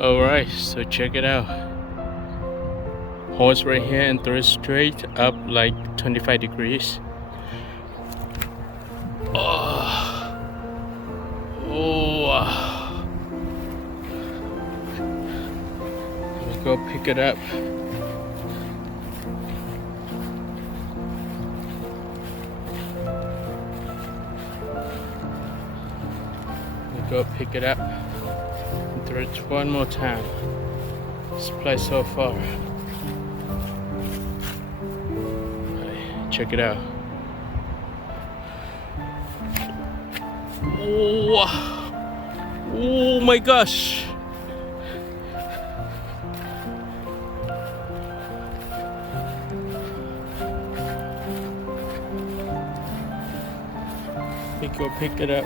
Alright, so check it out. Hold right here and throw it straight up like 25 degrees. Oh, oh. Let's go pick it up. Let's go pick it up and throw it one more time. Let's play so far. Check it out. Oh my gosh. We go pick it up.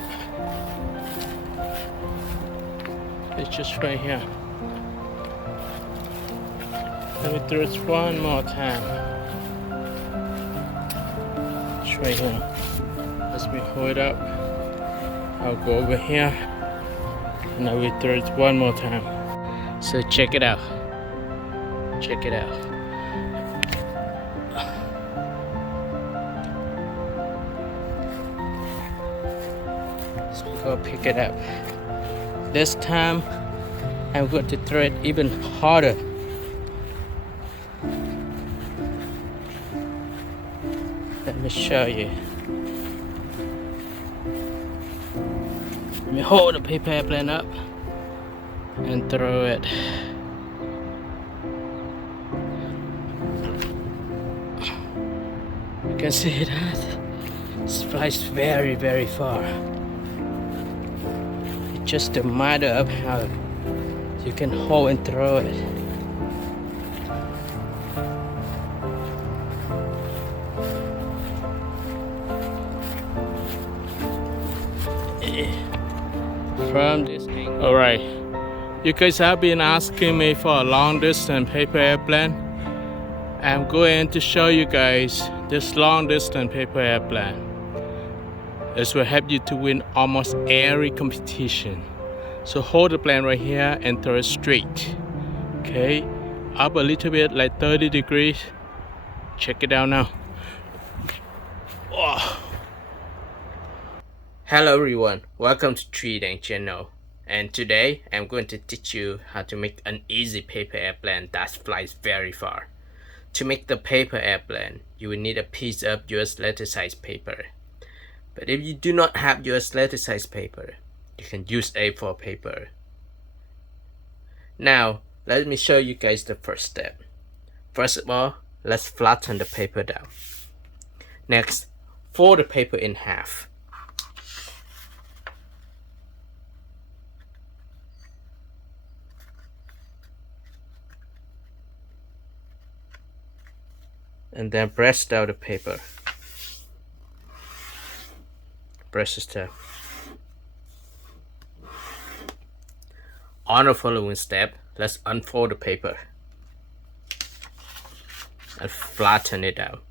It's just right here. Let me throw it one more time. It's right here. Let me hold it up. I'll go over here. And I will throw it one more time. So check it out. Check it out. So go pick it up. This time I'm going to throw it even harder. Let me show you. Let me hold the paper airplane up and throw it. You can see that it flies very, very far. It's just a matter of how you can hold and throw it. From this angle. Alright, you guys have been asking me for a long distance paper airplane. I'm going to show you guys this long distance paper airplane. This will help you to win almost every competition. So hold the plane right here and throw it straight. Okay, up a little bit like 30 degrees. Check it out now. Oh. Hello everyone, welcome to TriKdanG channel, and today I'm going to teach you how to make an easy paper airplane that flies very far. To make the paper airplane, you will need a piece of US letter size paper. But if you do not have US letter size paper, you can use A4 paper. Now, let me show you guys the first step. First of all, let's flatten the paper down. Next, fold the paper in half. And then press down the paper. Press it down. On the following step, let's unfold the paper and flatten it out.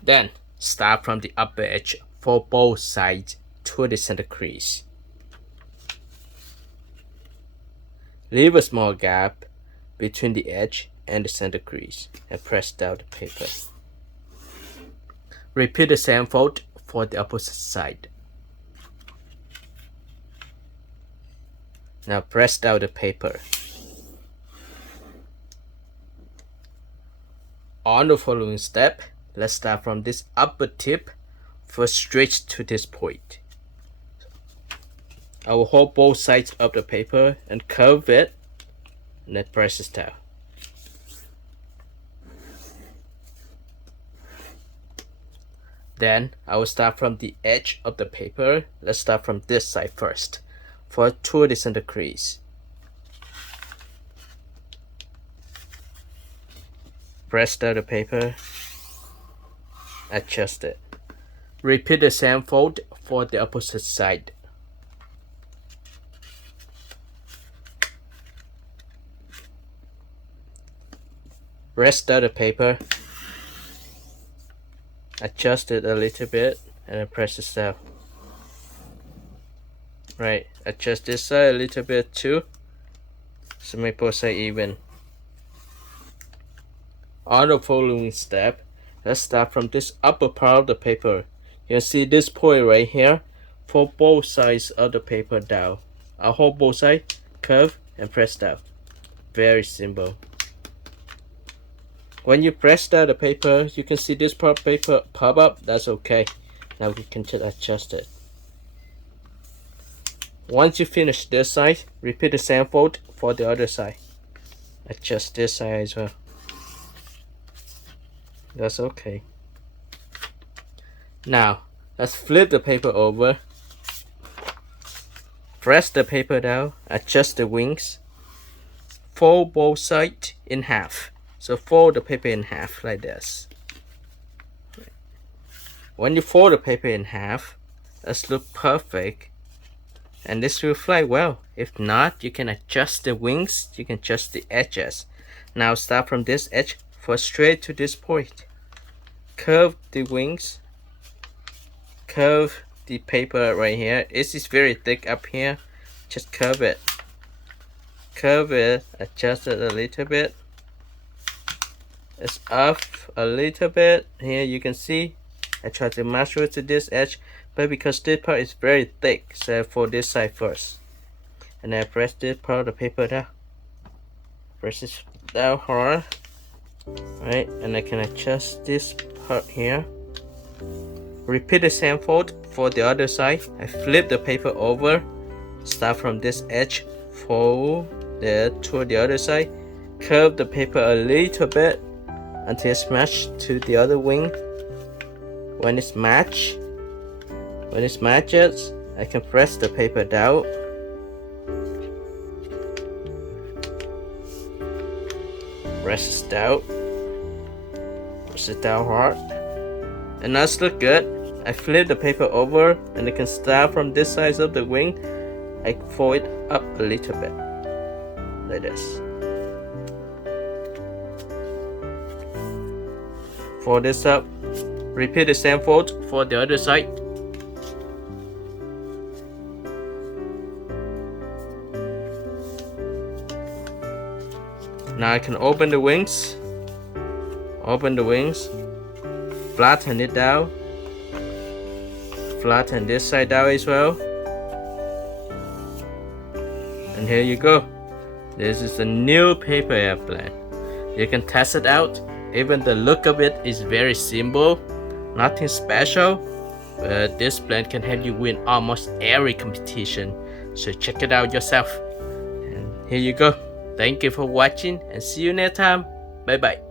Then start from the upper edge for both sides to the center crease. Leave a small gap between the edge and the center crease and press down the paper. Repeat the same fold for the opposite side. Now press down the paper. On the following step, let's start from this upper tip first straight to this point. I will hold both sides of the paper and curve it and then press it down. Then I will start from the edge of the paper. Let's start from this side first for to the center crease. Press down the paper, adjust it. Repeat the same fold for the opposite side. Press down the paper, adjust it a little bit and then press it down. Right, adjust this side a little bit too So make both sides even. On the following step, let's start from this upper part of the paper. You see this point right here. Fold both sides of the paper down. I'll hold both sides, curve, and press down. Very simple. When you press down the paper, you can see this part paper pop up. That's okay. Now we can just adjust it. Once you finish this side, repeat the same fold for the other side. Adjust this side as well. That's okay. Now, let's flip the paper over. Press the paper down, adjust the wings. Fold both sides in half. So fold the paper in half like this. When you fold the paper in half, it looks perfect. And this will fly well. If not, you can adjust the wings, you can adjust the edges. Now start from this edge, for straight to this point. Curve the wings. Curve the paper right here. It is very thick up here. Just curve it. Curve it, adjust it a little bit. It's up a little bit. Here you can see I try to measure to this edge, but because this part is very thick, so for this side first. And then I press this part of the paper down. Press it down hard. Right, and I can adjust this part here. Repeat the same fold for the other side. I flip the paper over. Start from this edge. Fold it to the other side. Curve the paper a little bit until it's matched to the other wing. When it's matches, I can press the paper down. Press it down. Press it down hard. And that's look good. I flip the paper over and I can start from this side of the wing. I fold it up a little bit. Like this. Fold this up. Repeat the same fold for the other side. Now I can open the wings. Open the wings. Flatten it down. Flatten this side down as well. And here you go. This is a new paper airplane. You can test it out. Even the look of it is very simple. Nothing special. But this plane can help you win almost every competition. So check it out yourself. And here you go. Thank you for watching and see you next time. Bye bye.